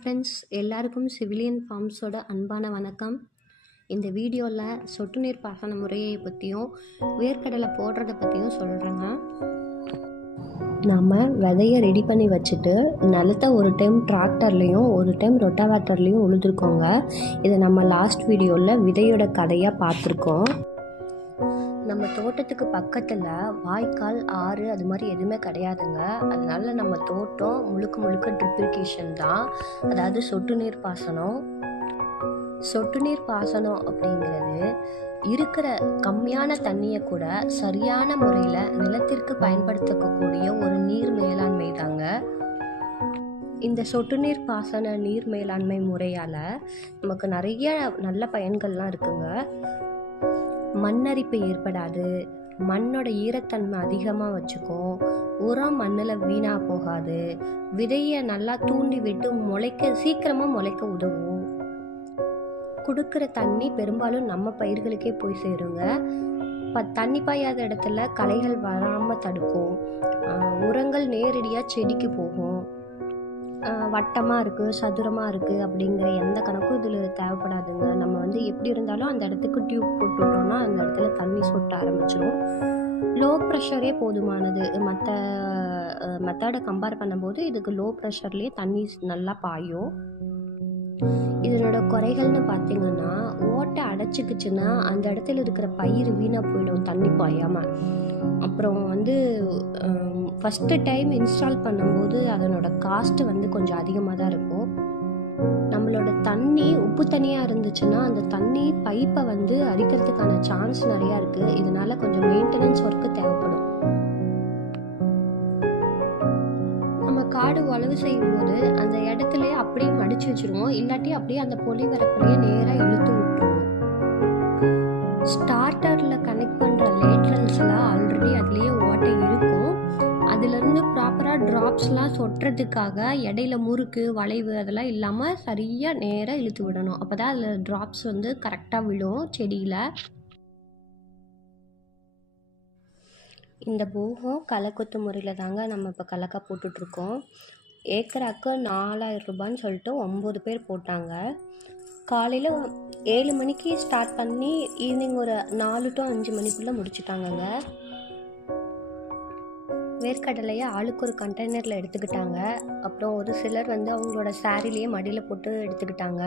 Friends, எல்லாருக்கும் civilian ஃபார்ம்ஸோட அன்பான வணக்கம். இந்த வீடியோவில் சொட்டு நீர் பாசன முறையை பற்றியும் வேர்க்கடலை போடுறத பற்றியும் சொல்கிறேங்க. நம்ம விதையை ரெடி பண்ணி வச்சுட்டு நிலத்தை ஒரு டைம் டிராக்டர்லேயும் ஒரு டைம் ரொட்டாவேட்டர்லேயும் உழுதுருக்கோங்க. இதை நம்ம லாஸ்ட் வீடியோவில் விதையோட கதையாக பார்த்துருக்கோம். நம்ம தோட்டத்துக்கு பக்கத்தில் வாய்க்கால், ஆறு அது மாதிரி எதுவுமே கிடையாதுங்க. அதனால நம்ம தோட்டம் முழுக்க ட்ரிப் இரிகேஷன் தான், அதாவது சொட்டு நீர் பாசனம். சொட்டு நீர் பாசனம் அப்படிங்கிறது இருக்கிற கம்மியான தண்ணியை கூட சரியான முறையில் நிலத்திற்கு பயன்படுத்தக்கூடிய ஒரு நீர் மேலாண்மை தாங்க. இந்த சொட்டு நீர் பாசன நீர் மேலாண்மை முறையால் நமக்கு நிறைய நல்ல பயன்கள்லாம் இருக்குங்க. மண்ணரிப்பு ஏற்படாது, மண்ணோட ஈரத்தன்மை அதிகமாக வச்சுக்கும், உரம் மண்ணில் வீணாக போகாது, விதையை நல்லா தூண்டி விட்டு சீக்கிரமாக முளைக்க உதவும். கொடுக்குற தண்ணி பெரும்பாலும் நம்ம பயிர்களுக்கே போய் சேருங்க. தண்ணி பாயாத இடத்துல களைகள் வராமல் தடுக்கும். உரங்கள் நேரடியாக செடிக்கு போகும். வட்டமாக இருக்குது, சதுரமாக இருக்குது அப்படிங்கிற எந்த கணக்கும் இதில் தேவைப்படாதுங்க. நம்ம எப்படி இருந்தாலும் அந்த இடத்துக்கு டியூப் போட்டுவிட்டோம்னா அந்த இடத்துல தண்ணி சொட்ட ஆரம்பிச்சிடும். லோ ப்ரெஷரே போதுமானது. மற்ற மெத்தடை கம்பேர் பண்ணும்போது இதுக்கு லோ ப்ரெஷர்லேயே தண்ணி நல்லா பாயும். இதனோட குறைகள்னு பார்த்தீங்கன்னா, ஓட்டை அடைச்சிக்கிச்சுன்னா அந்த இடத்துல இருக்கிற பயிர் வீணாக போயிடும் தண்ணி பாயாமல். அப்புறம் ஃபஸ்ட்டு டைம் இன்ஸ்டால் பண்ணும்போது அதனோட காஸ்ட்டு கொஞ்சம் அதிகமாக தான் இருக்கும். நம்மளோட தண்ணி உப்பு தண்ணியாக இருந்துச்சுன்னா அந்த தண்ணி பைப்பை அரிக்கிறதுக்கான சான்ஸ் நிறையா இருக்குது. இதனால் கொஞ்சம் மெயின்டெனன்ஸ் ஒர்க்கு தேவைப்படும். நம்ம காடு உழவு செய்யும்போது அந்த இடத்துல அப்படியே மடித்து வச்சுருவோம், இல்லாட்டி அப்படியே அந்த பொலிவரப்புலையே நேராக இழுத்து விட்டுருவோம். ஸ்டார்டரில் கனெக்ட் பண்ணுற லேட்ரல்ஸில் ஆல்ரெடி அதுலேயே ஓட்டை இருக்கும். அதுலேருந்து ப்ராப்பராக ட்ராப்ஸ்லாம் சொட்டுறதுக்காக இடையில முறுக்கு, வளைவு அதெல்லாம் இல்லாமல் சரியாக நேராக இழுத்து விடணும். அப்போ தான் அதில் ட்ராப்ஸ் கரெக்டாக விழும் செடியில். இந்த போகம் களைக்கொத்து முறையில் தாங்க நம்ம இப்போ கலக்கா போட்டுட்ருக்கோம். ஏக்கராக்கு 4000 ரூபான்னு சொல்லிட்டு 9 பேர் போட்டாங்க. காலையில் 7 மணிக்கு ஸ்டார்ட் பண்ணி ஈவினிங் ஒரு 4 to 5 மணிக்குள்ளே முடிச்சுட்டாங்கங்க. வேர்க்கடலையை ஆளுக்கு ஒரு கண்டெய்னரில் எடுத்துக்கிட்டாங்க. அப்புறம் ஒரு சிலர் அவங்களோட சாரிலேயே மடியில் போட்டு எடுத்துக்கிட்டாங்க.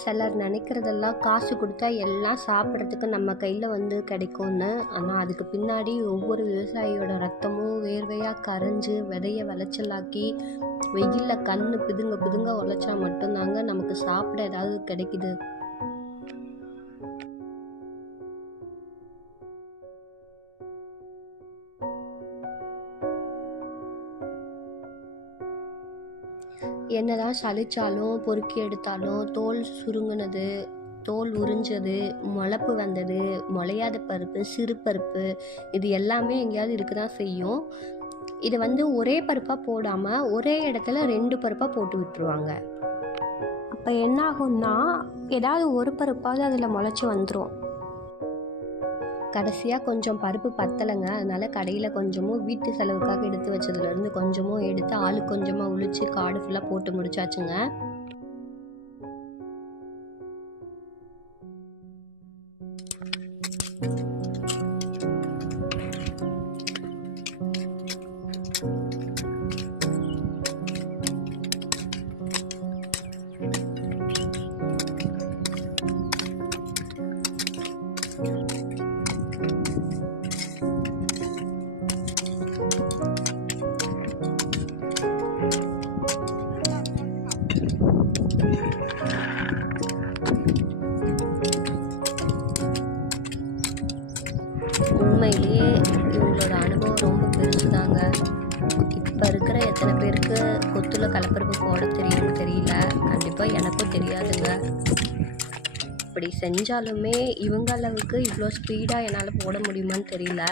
சிலர் நினைக்கிறதெல்லாம் காசு கொடுத்தா எல்லாம் சாப்பிட்றதுக்கு நம்ம கையில் கிடைக்கும்னு. ஆனால் அதுக்கு பின்னாடி ஒவ்வொரு விவசாயியோட ரத்தமும் வேர்வையாக கரைஞ்சி விதையை விளைச்சலாக்கி வெயிலில் கண்ணு பிதுங்க உழைச்சா மட்டும்தாங்க நமக்கு சாப்பிட ஏதாவது கிடைக்குது. என்னதான் சலிச்சாலும் பொறுக்கி எடுத்தாலும் தோல் சுருங்கினது, தோல் உறிஞ்சது, முளப்பு வந்தது, முளையாத பருப்பு, சிறு பருப்பு இது எல்லாமே எங்கேயாவது இருக்க தான் செய்யும். இதை ஒரே பருப்பாக போடாமல் ஒரே இடத்துல 2 பருப்பாக போட்டு விட்டுருவாங்க. அப்போ என்ன ஆகும்னா, ஏதாவது ஒரு பருப்பாவது அதில் முளைச்சி வந்துடும். கடைசியாக கொஞ்சம் பருப்பு பத்தலைங்க, அதனால் கடையில் கொஞ்சமும் வீட்டு செலவுக்காக எடுத்து வச்சதுலேருந்து கொஞ்சமும் எடுத்து ஆளுக்கு கொஞ்சமாக உளிச்சு காடு ஃபுல்லாக போட்டு முடிச்சாச்சுங்க. உண்மையிலேயே இவங்களோட அனுபவம் ரொம்ப பெருசுதாங்க. இப்போ இருக்கிற எத்தனை பேருக்கு கொத்தில் கலப்பருப்பு போட தெரியும்னு தெரியல. கண்டிப்பாக எனக்கும் தெரியாதுங்க. இப்படி செஞ்சாலுமே இவங்க அளவுக்கு இவ்வளோ ஸ்பீடாக என்னால் போட முடியுமான்னு தெரியல.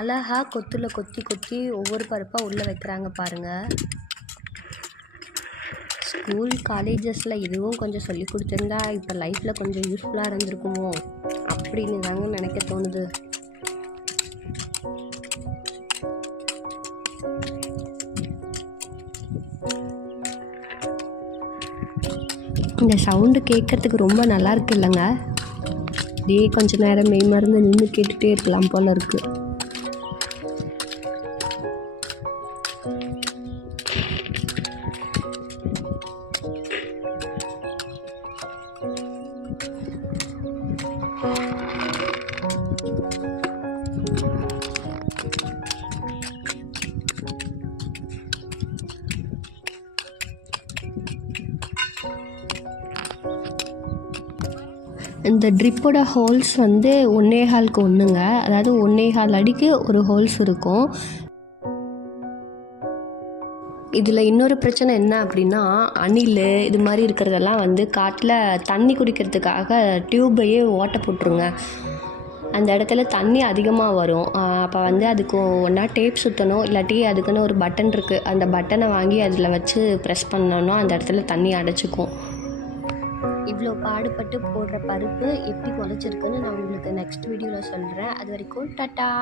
அழகாக கொத்தில் கொத்தி ஒவ்வொரு பருப்பாக உள்ளே வைக்கிறாங்க பாருங்கள். ஸ்கூல் காலேஜஸில் இதுவும் கொஞ்சம் சொல்லி கொடுத்துருந்தா இப்போ லைஃப்பில் கொஞ்சம் யூஸ்ஃபுல்லாக இருந்திருக்குமோ அப்படின்னு தாங்க நினைக்க தோணுது. இந்த சவுண்டு கேட்கறதுக்கு ரொம்ப நல்லா இருக்கு இல்லைங்க. இதே கொஞ்ச நேரம் மெய் மறந்து நின்று கேட்டுகிட்டே இருக்கலாம் போல் இருக்குது. இந்த ட்ரிப்போட ஹோல்ஸ் வந்து 1.25க்கு 1ங்க. அதாவது 1.25 அடிக்கு ஒரு ஹோல்ஸ் இருக்கும். இதில் இன்னொரு பிரச்சனை என்ன அப்படின்னா, அணில் இது மாதிரி இருக்கிறதெல்லாம் வந்து காட்டில் தண்ணி குடிக்கிறதுக்காக டியூப்பையே ஓட்ட போட்டுருங்க. அந்த இடத்துல தண்ணி அதிகமாக வரும். அப்போ வந்து அதுக்கு ஒன்றா டேப் சுற்றணும், இல்லாட்டி அதுக்குன்னு ஒரு பட்டன் இருக்குது, அந்த பட்டனை வாங்கி அதில் வச்சு ப்ரெஸ் பண்ணோன்னா அந்த இடத்துல தண்ணி அடைச்சிக்கும். இவ்வளோ பாடுபட்டு போடுற பருப்பு எப்படி முளைச்சிருக்குன்னு நான் உங்களுக்கு நெக்ஸ்ட் வீடியோவில் சொல்கிறேன். அது வரைக்கும் டாட்டா.